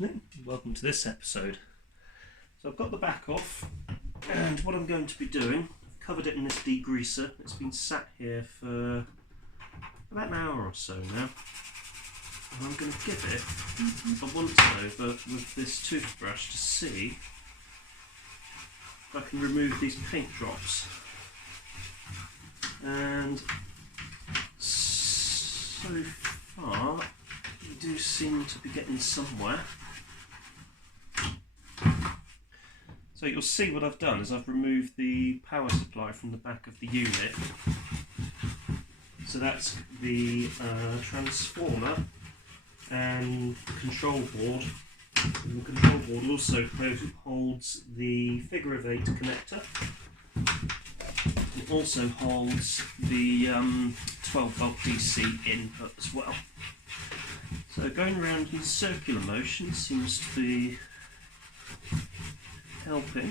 afternoon, welcome to this episode. So I've got the back off, and what I'm going to be doing, I've covered it in this degreaser. It's been sat here for about an hour or so now, and I'm going to give it a once over with this toothbrush to see if I can remove these paint drops. And so far we do seem to be getting somewhere. So you'll see what I've done is I've removed the power supply from the back of the unit. So that's the transformer and control board. And the control board also holds the figure of 8 connector. It also holds the 12 volt DC input as well. So going around in circular motion seems to be helping.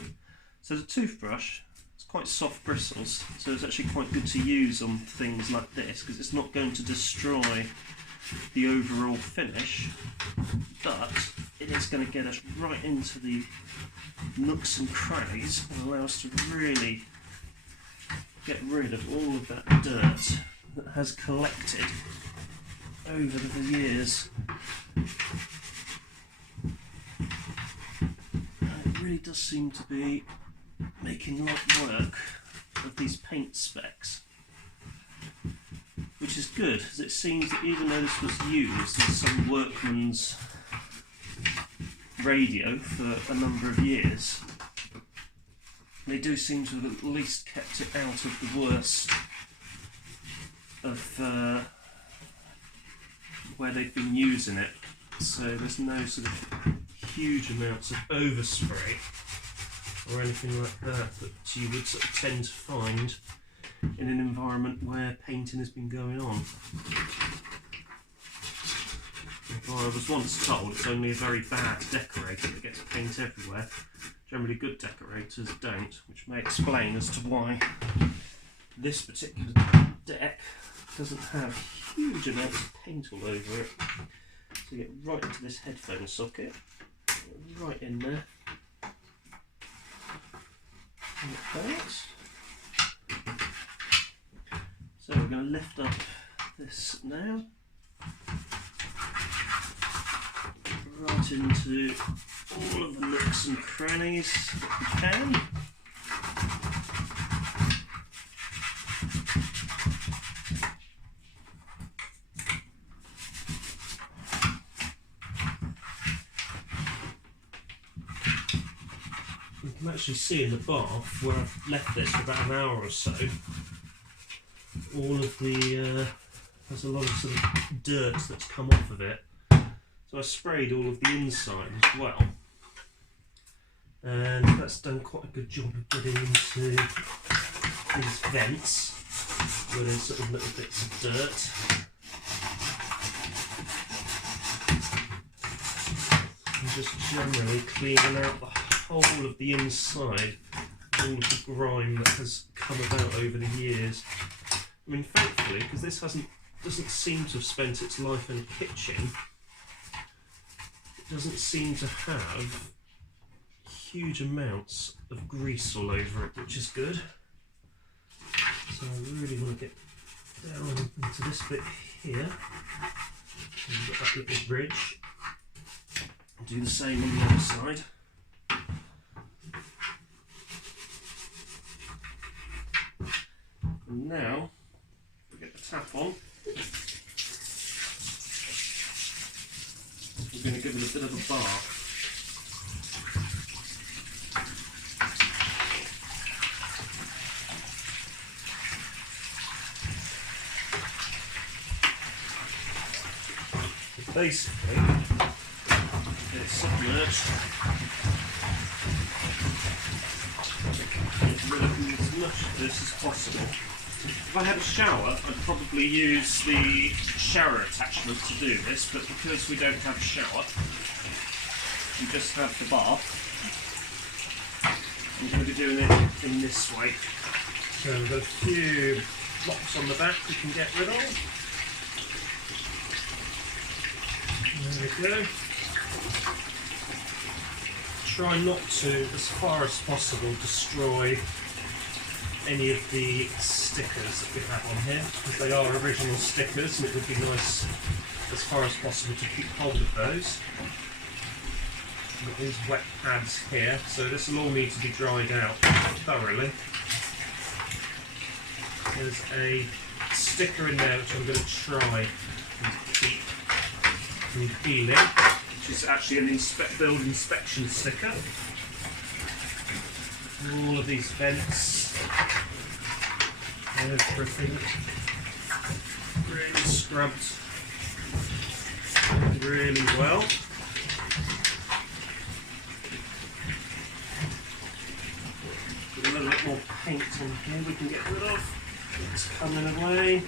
So the toothbrush, it's quite soft bristles, so it's actually quite good to use on things like this because it's not going to destroy the overall finish, but it is going to get us right into the nooks and crannies and allow us to really get rid of all of that dirt that has collected over the years. It really does seem to be making light work of these paint specks, which is good, as it seems that even though this was used in some workman's radio for a number of years, they do seem to have at least kept it out of the worst of where they've been using it. So there's no sort of huge amounts of overspray or anything like that you would sort of tend to find in an environment where painting has been going on. Well, I was once told it's only a very bad decorator that gets paint everywhere. Generally good decorators don't, which may explain as to why this particular deck doesn't have huge amounts of paint all over it. So you get right into this headphone socket, right in there, like that. So we're going to lift up this now, right into all of the nooks and crannies that we can. You can actually see in the bath where I've left this for about an hour or so, all of the, there's a lot of sort of dirt that's come off of it. So I sprayed all of the inside as well, and that's done quite a good job of getting into these vents where there's sort of little bits of dirt. And just generally cleaning out the whole of the inside, all of the grime that has come about over the years. I mean, thankfully, because this doesn't seem to have spent its life in a kitchen, doesn't seem to have huge amounts of grease all over it, which is good. So I really want to get down into this bit here. So you've got that little bridge. I'll do the same on the other side. And now, we get the tap on. We're going to give it a bit of a bath. So basically, get it submerged. Get rid of as much of this as possible. If I had a shower, I'd probably use the shower attachment to do this, but because we don't have a shower, we just have the bath, I'm going to be doing it in this way. So we've got a few blocks on the back we can get rid of. There we go. try not to, as far as possible, destroy any of the stickers that we have on here, because they are original stickers and it would be nice as far as possible to keep hold of those. We've got these wet pads here, so this will all need to be dried out thoroughly. There's a sticker in there which I'm going to try and keep from peeling, which is actually an build inspection sticker. All of these vents, everything really scrubbed really well. Put a little bit more paint on here we can get rid of. It's coming away.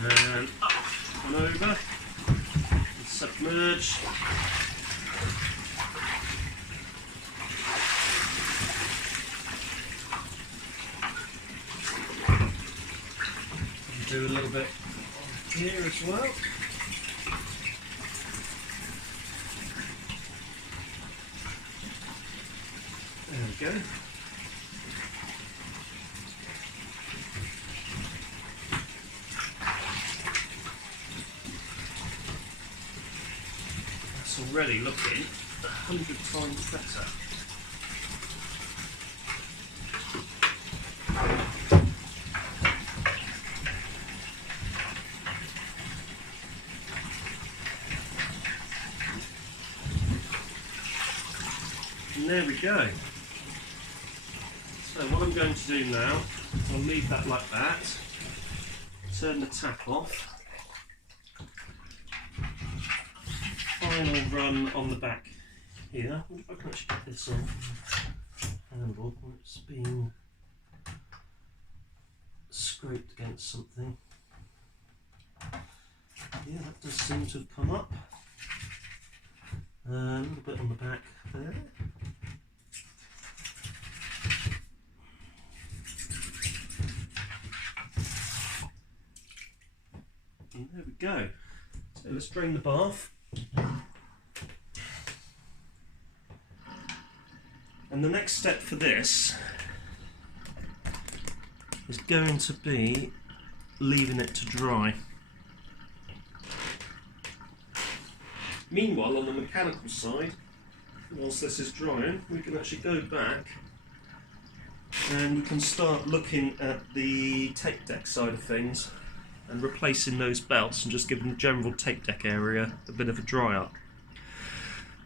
And up and over. And submerge. And do a little bit on here as well. There we go. That's already looking 100 times better. And there we go. So what I'm going to do now is I'll leave that like that, turn the tap off, final run on the back here. I wonder if I can actually get this off the handle when it's being scraped against something. Yeah, that does seem to have come up. A little bit on the back there. And there we go. So let's drain the bath. And the next step for this is going to be leaving it to dry. Meanwhile, on the mechanical side, whilst this is drying, we can actually go back and we can start looking at the tape deck side of things and replacing those belts and just giving the general tape deck area a bit of a dry up.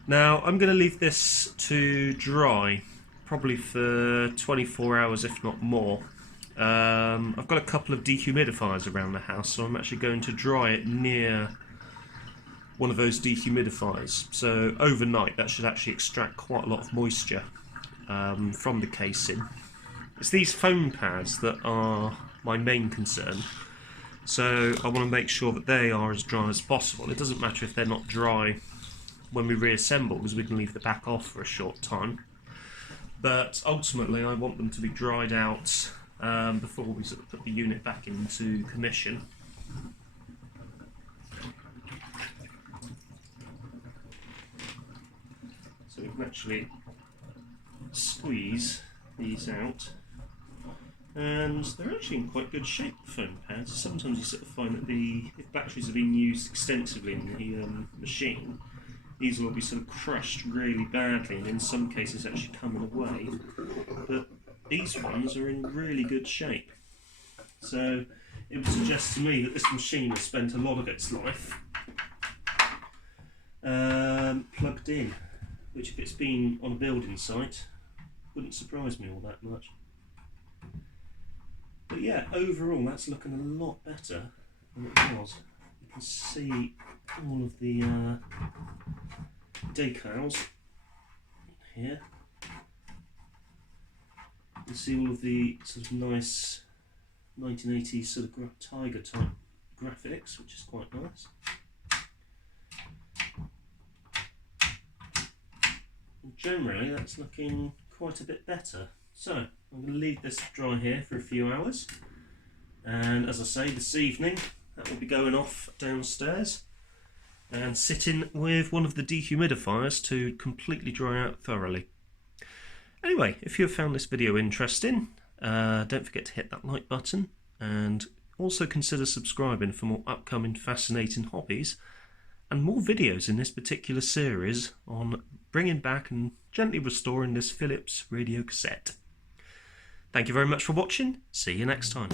Now I'm going to leave this to dry probably for 24 hours if not more. I've got a couple of dehumidifiers around the house, so I'm actually going to dry it near one of those dehumidifiers. So overnight that should actually extract quite a lot of moisture from the casing. It's these foam pads that are my main concern. So I want to make sure that they are as dry as possible. It doesn't matter if they're not dry when we reassemble, because we can leave the back off for a short time. But ultimately I want them to be dried out before we sort of put the unit back into commission. So we can actually squeeze these out. And they're actually in quite good shape, the foam pads. Sometimes you sort of find that if batteries have been used extensively in the machine, these will be sort of crushed really badly, and in some cases actually coming away. But these ones are in really good shape. So it would suggest to me that this machine has spent a lot of its life plugged in, which if it's been on a building site, wouldn't surprise me all that much. But yeah, overall that's looking a lot better than it was. You can see all of the decals here. You can see all of the sort of nice 1980s sort of tiger type graphics, which is quite nice. And generally that's looking quite a bit better. So I'm going to leave this dry here for a few hours, and as I say, this evening that will be going off downstairs, and sit in with one of the dehumidifiers to completely dry out thoroughly. Anyway, if you have found this video interesting, don't forget to hit that like button, and also consider subscribing for more upcoming fascinating hobbies and more videos in this particular series on bringing back and gently restoring this Philips radio cassette. Thank you very much for watching. See you next time.